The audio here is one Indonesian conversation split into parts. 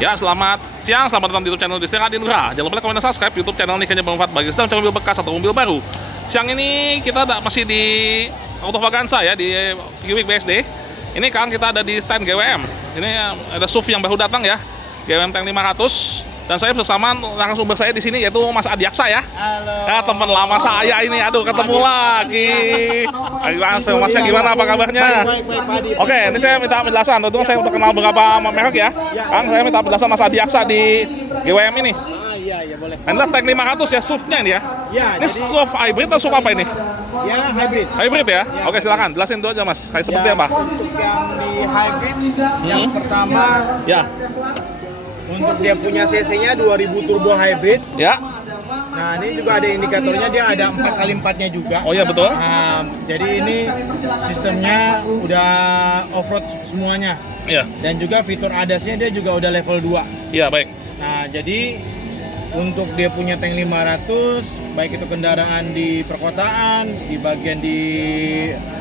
Ya, selamat siang, selamat datang di YouTube channel Disney Adindra. Jangan lupa like, komen, dan subscribe YouTube channel ini hanya bermanfaat bagi sedang mencari mobil bekas atau mobil baru. Siang ini kita masih di Auto Vaganza ya, di Buick BSD. Ini kan kita ada di stand GWM. Ini ada SUV yang baru datang ya, GWM Tank 500. Dan saya bersama narasumber saya di sini yaitu Mas Adiaksa ya. Halo. Ya, teman lama saya ini. Aduh, ketemu lagi. Ayo langsung, Masnya gimana, apa kabarnya? Baik, Padi. Oke, ini saya minta penjelasan. Tentu saya untuk kenal beberapa merek ya. Kan saya minta penjelasan Mas Adiaksa di GWM ini. Iya, boleh. Anda Tank 500 ya, SUV-nya ini ya. Ya, Ini SUV hybrid atau SUV apa ini? ya hybrid. Hybrid ya? Oke, silakan. Jelasin dulu aja, Mas. Kayak seperti Ya, apa? Untuk yang di hybrid, yang pertama Ya. untuk dia punya cc-nya 2000 turbo hybrid. Ya. Nah, ini juga ada indikatornya, dia ada 4x4-nya juga. Oh iya, betul. Nah, jadi ini sistemnya udah off-road semuanya. Iya. Dan juga fitur ADAS-nya dia juga udah level 2. Iya, baik. Nah, jadi untuk dia punya tank 500, baik itu kendaraan di perkotaan, di bagian di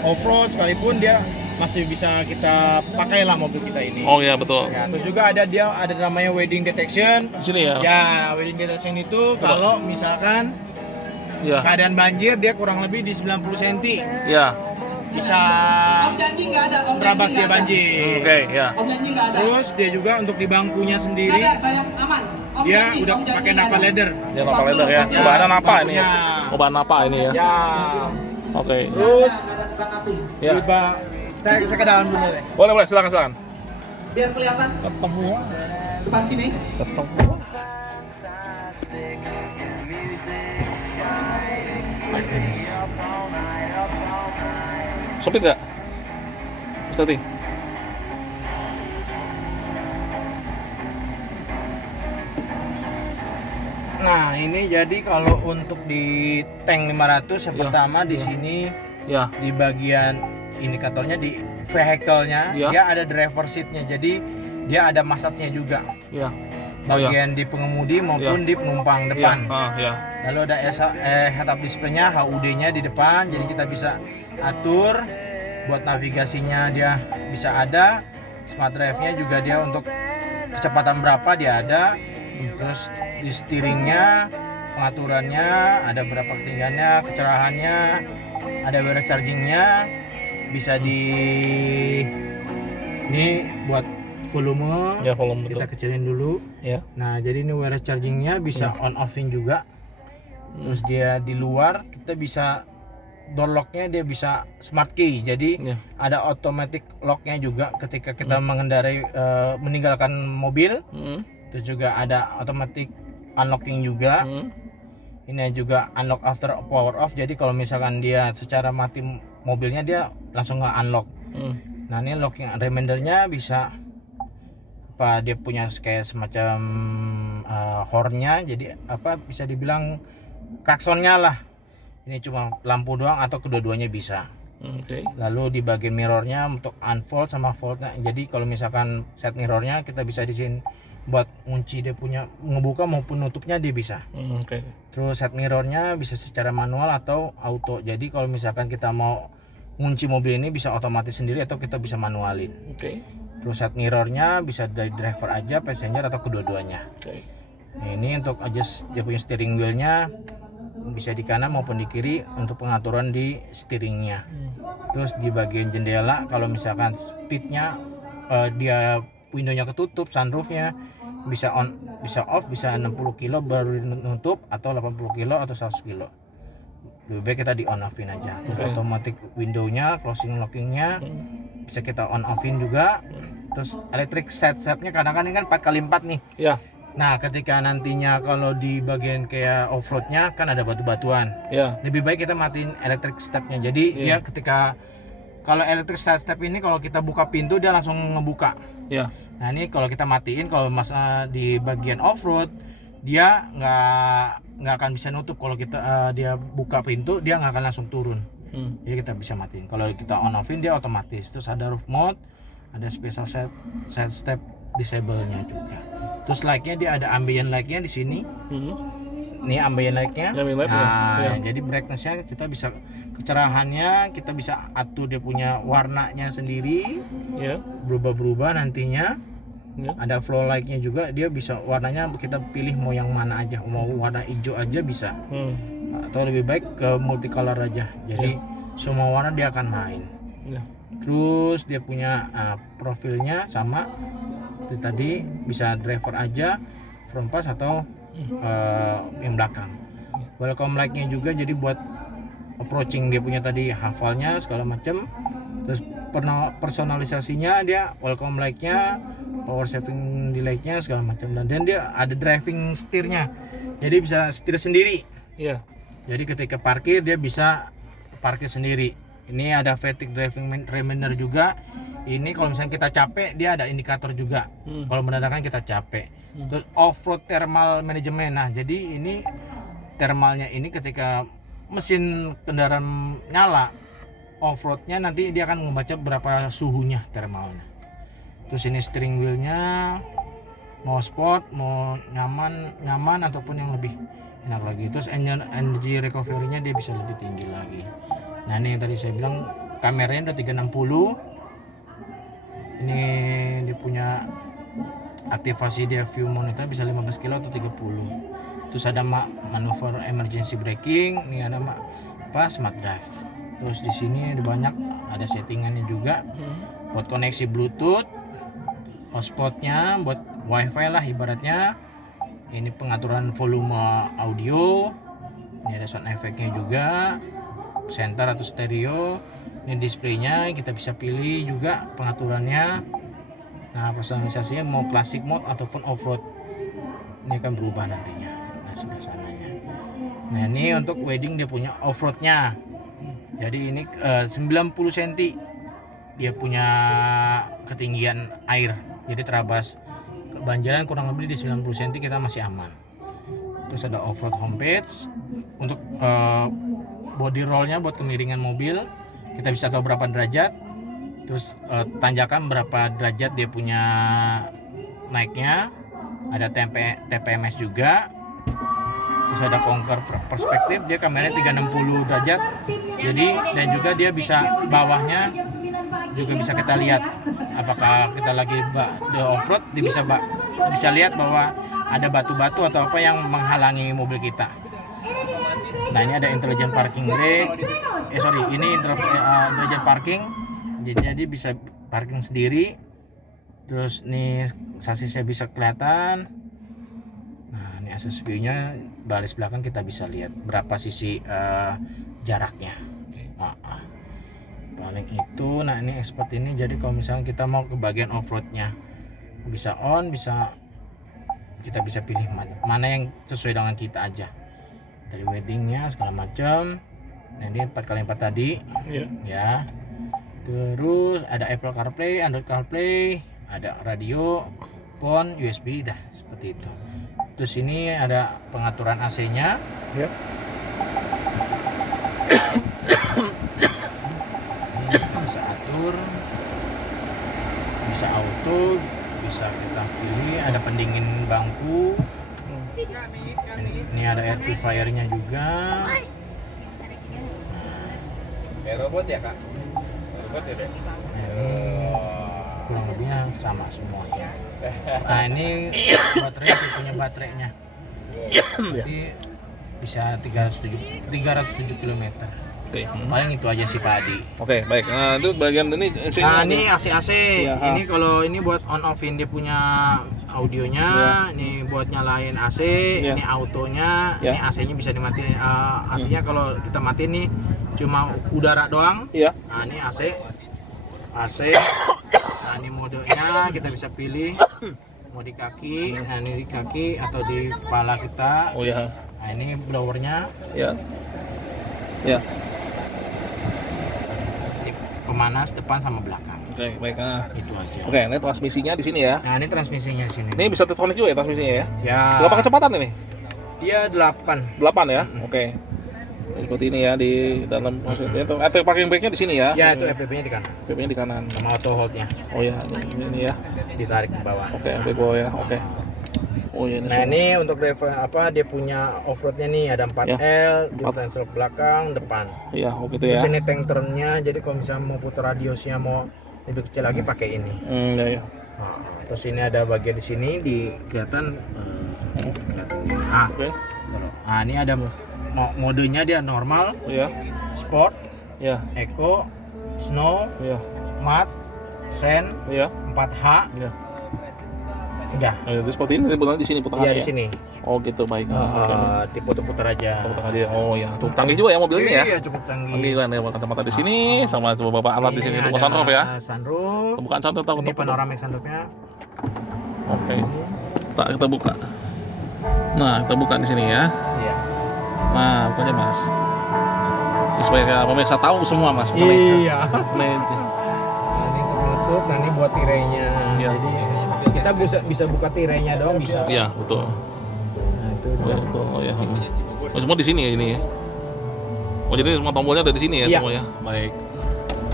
off-road sekalipun dia masih bisa kita pakai lah mobil kita ini. Oh iya, betul. Ya, terus juga ada namanya wedding detection. Di sini ya. Ya, wedding detection itu kalau misalkan Iya. keadaan banjir dia kurang lebih di 90 cm Iya. bisa Om janji nggak ada, Om merabas janji dia nggak ada. banjir. Oke, ya. Om janji nggak ada. Terus dia juga untuk di bangkunya Nggak sendiri ada, saya aman. Om dia janji, udah Om janji pakai nggak napa ada. leather. Dia napa leather ya. Ya, Bahan apa ini ya? bangkunya. Oh, bahan apa ini ya? Ya. Oke. Terus Ya. saya ke dalam dulu deh. Boleh, silakan. Biar kelihatan Ketemu. depan sini. Ketemu. Sopit nggak? Setting. Nah, ini jadi kalau untuk di tank 500 yang Ya, pertama di ya. sini Ya. di bagian indikatornya di vehicle-nya Ya. dia ada driver seat-nya. Jadi dia ada massage-nya juga. Ya. Oh ya. Bagian di pengemudi maupun Ya. di penumpang Ya. depan. Ya. Lalu ada head up display-nya, HUD-nya di depan. Jadi kita bisa atur buat navigasinya dia bisa ada. Smart drive-nya juga dia untuk kecepatan berapa dia ada. Terus di steeringnya, pengaturannya, ada berapa ketinggiannya, kecerahannya, ada wireless chargingnya, bisa ini buat volume, Ya, volume kita betul. kecilin dulu. Ya. Nah, jadi ini wireless chargingnya bisa on offin juga. Terus dia di luar kita bisa door locknya dia bisa smart key, jadi Ya. ada automatic locknya juga ketika kita mengendarai meninggalkan mobil. Hmm. Terus juga ada automatic unlocking juga. Hmm. Ini juga unlock after power off. Jadi kalau misalkan dia secara mati mobilnya dia langsung nggak unlock. Hmm. Nah, ini locking remindernya bisa apa dia punya kayak semacam hornnya. Jadi apa bisa dibilang klaksonnya lah. Ini cuma lampu doang atau kedua-duanya bisa. Oke. Lalu di bagian mirrornya untuk unfold sama foldnya. Jadi kalau misalkan set mirrornya kita bisa di sini buat kunci dia punya ngebuka maupun nutupnya dia bisa. Oke. Terus set mirrornya bisa secara manual atau auto. Jadi kalau misalkan kita mau ngunci mobil ini bisa otomatis sendiri atau kita bisa manualin. Oke. Terus set mirrornya bisa dari driver aja, passenger atau kedua-duanya. Oke. Nah, ini untuk adjust dia punya steering wheelnya bisa di kanan maupun di kiri untuk pengaturan di steeringnya. Terus di bagian jendela kalau misalkan speednya dia windownya ketutup, sunroofnya bisa on, bisa off, bisa 60 kilo baru nutup atau 80 kilo atau 100 kilo. Lebih baik kita di on offin aja. Terus Oke. automatic windownya, closing lockingnya bisa kita on offin juga. Terus electric setnya kadang-kadang ini kan 4x4 nih. Ya. Nah, ketika nantinya kalau di bagian kayak off-roadnya kan ada batu-batuan. Ya. Lebih baik kita matiin electric stepnya. Jadi Iya. dia ketika kalau electric step ini kalau kita buka pintu dia langsung ngebuka. Ya. Nah, ini kalau kita matiin kalau masa di bagian off-road dia nggak akan bisa nutup. Kalau kita dia buka pintu dia nggak akan langsung turun. Jadi kita bisa matiin. Kalau kita on offin dia otomatis. Terus ada roof mode, ada special set step disable-nya juga. Terus light-nya dia ada ambient light-nya di sini. Ini ambient light-nya. Ambient light, Nah, ya. jadi brightness-nya kita bisa kecerahannya kita bisa atur dia punya warnanya sendiri. Ya. Berubah-berubah nantinya. Ya. Ada flow light-nya juga, dia bisa warnanya kita pilih mau yang mana aja, mau warna hijau aja bisa, atau lebih baik ke multicolor aja, jadi semua warna dia akan main. Ya. Terus dia punya profilnya sama itu tadi, bisa driver aja, front pass atau yang belakang. Welcome light-nya juga, jadi buat approaching dia punya tadi hafalnya segala macam. Terus personalisasinya dia welcome light-nya, power saving delay-nya segala macam, dan dia ada driving setirnya, jadi bisa setir sendiri. Iya. Jadi ketika parkir dia bisa parkir sendiri. Ini ada fatigue driving reminder juga. Ini kalau misalnya kita capek dia ada indikator juga. Kalau menandakan kita capek. Terus off-road thermal management. Nah, jadi ini thermalnya ini ketika mesin kendaraan nyala, off-roadnya nanti dia akan membaca berapa suhunya thermalnya. Terus ini steering wheelnya mau sport, mau nyaman ataupun yang lebih enak lagi. Terus energy recovery-nya dia bisa lebih tinggi lagi. Nah, ini yang tadi saya bilang kameranya udah 360. Ini dia punya aktivasi dia view monitor bisa 15 kilo atau 30. Terus ada manuver emergency braking, ini ada smart drive. Terus di sini ada banyak, ada settingannya juga buat koneksi Bluetooth, hotspotnya buat WiFi lah ibaratnya. Ini pengaturan volume audio, ini ada sound effect-nya juga, center atau stereo. Ini displaynya kita bisa pilih juga pengaturannya. Nah, personalisasinya mau classic mode ataupun off-road, ini akan berubah nantinya. Nah, sebelah sananya. Nah, ini untuk wedding dia punya off-roadnya. Jadi ini 90 cm dia punya ketinggian air, jadi terabas kebanjiran kurang lebih di 90 cm kita masih aman. Terus ada off-road homepage untuk body rollnya buat kemiringan mobil, kita bisa tahu berapa derajat. Terus tanjakan berapa derajat dia punya naiknya, ada TPMS juga. Terus ada conquer perspektif, dia kameranya 360 derajat, jadi dan juga dia bisa bawahnya juga bisa kita lihat apakah kita lagi di off-road, dia bisa lihat bahwa ada batu-batu atau apa yang menghalangi mobil kita. Nah, ini ada intelligent parking brake, ini intelligent parking, jadi bisa parking sendiri. Terus nih sasisnya bisa kelihatan. Nah, ini access view-nya, baris belakang kita bisa lihat berapa sisi jaraknya. Paling itu. Nah, ini expert ini, jadi kalau misalnya kita mau ke bagian off-roadnya bisa on, kita bisa pilih mana yang sesuai dengan kita aja, dari weddingnya segala macam. Nah, ini 4x4 tadi ya. Terus ada Apple CarPlay, Android CarPlay, ada radio, phone, USB, dah seperti itu. Terus ini ada pengaturan AC-nya. Ini kita bisa atur, bisa auto, bisa kita pilih. Ada pendingin bangku. Ini ada air purifier-nya juga. Robot ya, Kak? Robot ya, Dek? Kurang lebihnya sama semua. Nah, ini baterai, punya baterainya. Jadi bisa 307 km. Oke. Paling itu aja sih Pak Adi. Oke, baik. Nah, itu bagian ini. Nah, ini AC. Ya, ini kalau ini buat on offin dia punya audionya, ini buat nyalain AC, ini autonya, ini AC-nya bisa dimatiin. Artinya kalau kita matiin nih cuma udara doang. Nah, ini AC. Nah, ini modenya kita bisa pilih mau di kaki, nah ini di kaki atau di kepala kita. Nah, ini blowernya. Ini pemanas depan sama belakang. Oke, baik. Itu aja. Oke, ini transmisinya di sini ya. Nah, ini transmisinya sini. Ini bisa Tetronic juga ya transmisinya ya? Ya. Berapa kecepatan ini? Dia 8. 8 ya? Oke. Seperti ini ya di dalam maksudnya itu efek parking brake-nya di sini ya. Ya, itu FPP-nya di kanan. FPP-nya di kanan. Sama auto hold-nya. Oh ya, ini ya. Ditarik ke bawah. Oke, sampai bawah ya. Oke. Oh iya, Nah, ini untuk driver dia punya off-road-nya nih, ada 4L, differential belakang, depan. Iya, oh gitu ya. Terus ini tank turn-nya, jadi kalau misalnya mau putar radiusnya mau lebih kecil lagi pakai ini. Ya. Nah, Terus ini ada bagian di sini kelihatan Oke. Nah, ini ada modenya dia normal, Iya. sport, Iya. eco, snow, Iya. matte, sand, Iya. 4H. Iya. Udah. Jadi seperti ini putarnya di sini putarnya. Iya ya? di sini. Oh gitu baik. Oke. Tipe putar aja. Putar aja. Oh ya, cukup canggih juga ya mobil ini ya. Iya, cukup canggih. Canggih kan ya, kacamata di sini sama beberapa alat di sini untuk ada sunroof ya. Sunroof. Bukan sunroof tahu Ini untuk panoramic sunroofnya. Oke. Kita buka. Nah, kita buka di sini ya. Iya. Nah, bukannya Mas. Ini supaya pemirsa tahu semua Mas. Iya. Meja. Nah, ini untuk nutup, nah ini buat tirainya. Iya. Jadi kita bisa buka tirainya doang bisa. Iya, betul. Nah, itu Oh, ya, betul. Oh ya. Oh, semua di sini ya ini ya. Oh, jadi semua tombolnya ada di sini ya Iya. semua ya. Baik.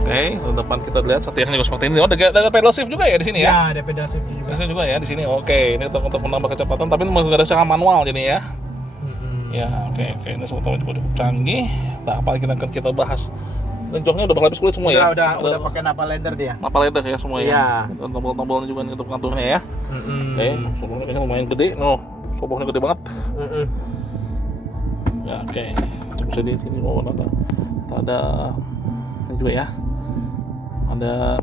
Oke, ke depan kita lihat setirnya juga seperti ini. Oh, ada pedal shift juga ya di sini ya. Ya, ada pedal shift juga. Bisa juga ya di sini. Oke, ini untuk menambah kecepatan tapi masih ada secara manual jadi ya. Ya, oke. Ini semua cukup canggih. Nah, apa kita bahas. Dan joknya udah berlapis kulit semua ya. Udah pakai napa leather dia. Napa leather ya semua ya. Iya. Dan tombol-tombolnya juga nih untuk pengaturnya ya. Oke, sobornya kayaknya lumayan gede. No, sobornya gede banget. Ya, oke. Bisa di sini ada ini juga ya. Ada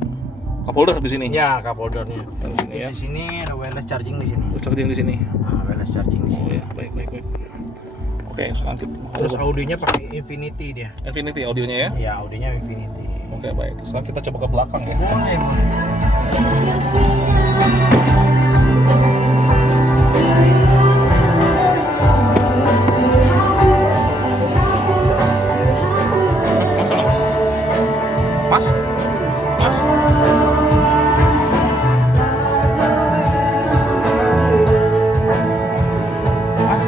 cup holder di sini. Ya, cup holdernya. Di sini ya. Di sini ada wireless charging di sini. Charging di sini. Nah, wireless charging di Oh sini. ya, baik. Oke, sekarang kita Terus audionya pakai Infinity dia. Infinity audionya ya. Ya, audionya Infinity. Oke, baik. Sekarang kita coba ke belakang ya. Boleh. Mas? Mas? Mas?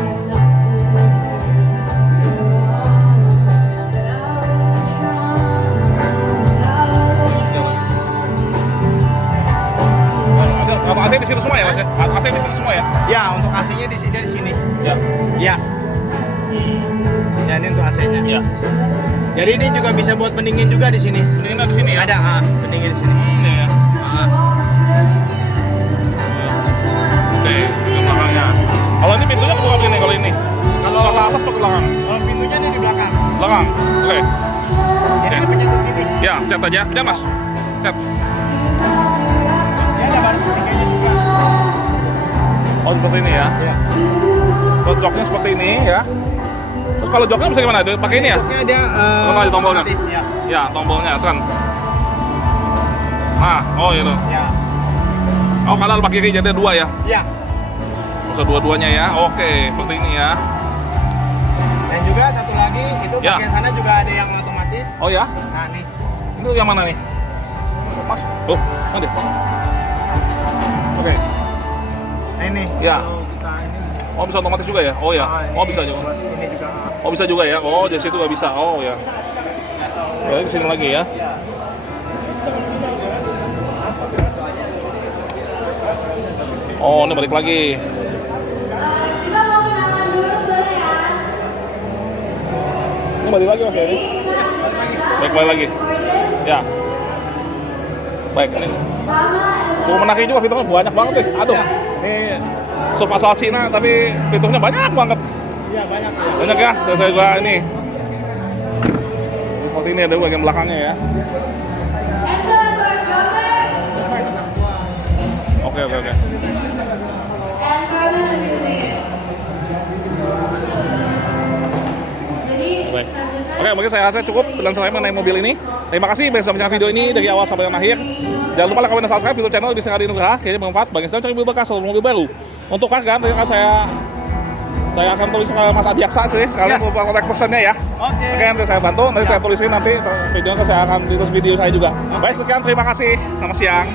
Ada AC di situ semua ya Mas ya? AC di situ semua ya? Ya, untuk AC-nya di sini. Ya. Ya. Ya, ini untuk AC-nya. Ya. Jadi ini juga bisa buat pendingin juga di sini. Pendinginnya di sini ya? Ada, pendingin di sini. Iya ya. Oke, ini belakangnya. Kalau ini pintunya kebuka begini kalau ini. Kalau ke atas atau ke belakang? Kalau pintunya ini di belakang. Belakang. Oke. Jadi kita pencet di sini. Ya, pencet aja. Pencet Mas. Pencet. Ya, ada baru pendinginnya juga. Oh, seperti ini ya. Ya. Terus joknya seperti ini ya. Terus kalau joknya bisa gimana? Pakai ini ya? Joknya ada Tekan aja tombolnya. otomatis, ya. Ya, tombolnya kan. Nah, oh itu. Ya. Oh, kalau pakai kiri jadi dua ya. Ya. Bisa dua-duanya ya. Oke, seperti ini ya. Dan juga satu lagi itu Ya. bagian sana juga ada yang otomatis. Oh ya. Nah, nih. Ini yang mana nih? Mas. Oh, nanti. Oke. Nah, ini. Ya. Kalau kita ini Oh, bisa otomatis juga ya? Oh ya. ini Oh, bisa juga. buat ini juga. Oh, bisa juga ya. Oh, dari situ nggak bisa. Oh ya. Oke, kesini lagi ya. Oh, ini balik lagi. Ini balik lagi Mas Heri. Balik lagi. Ya. Baik, ini. Cukup menarik juga fiturnya banyak banget nih. Aduh. Ini SUV asal Cina tapi fiturnya banyak banget. Iya, banyak ya. Banyak ya. Saya gua ini. Seperti ini ada bagian belakangnya ya. Oke. Baik. Oke, mungkin saya rasa cukup dan saya mengenai mobil ini. Terima kasih sudah menonton video ini dari awal sampai akhir. Jangan lupa like, komen, dan subscribe YouTube channel Bisnis Adi Nugraha. Kayaknya bermanfaat bagi saya cari mobil bekas atau mobil baru. Untuk harga, nanti akan saya akan tulis ke Mas Adiaksa sih, sekalian kontak personnya ya. Oke. Oke, nanti saya bantu, nanti saya tulisin nanti videonya saya akan tulis video saya juga. Baik, sekian, terima kasih. Selamat siang.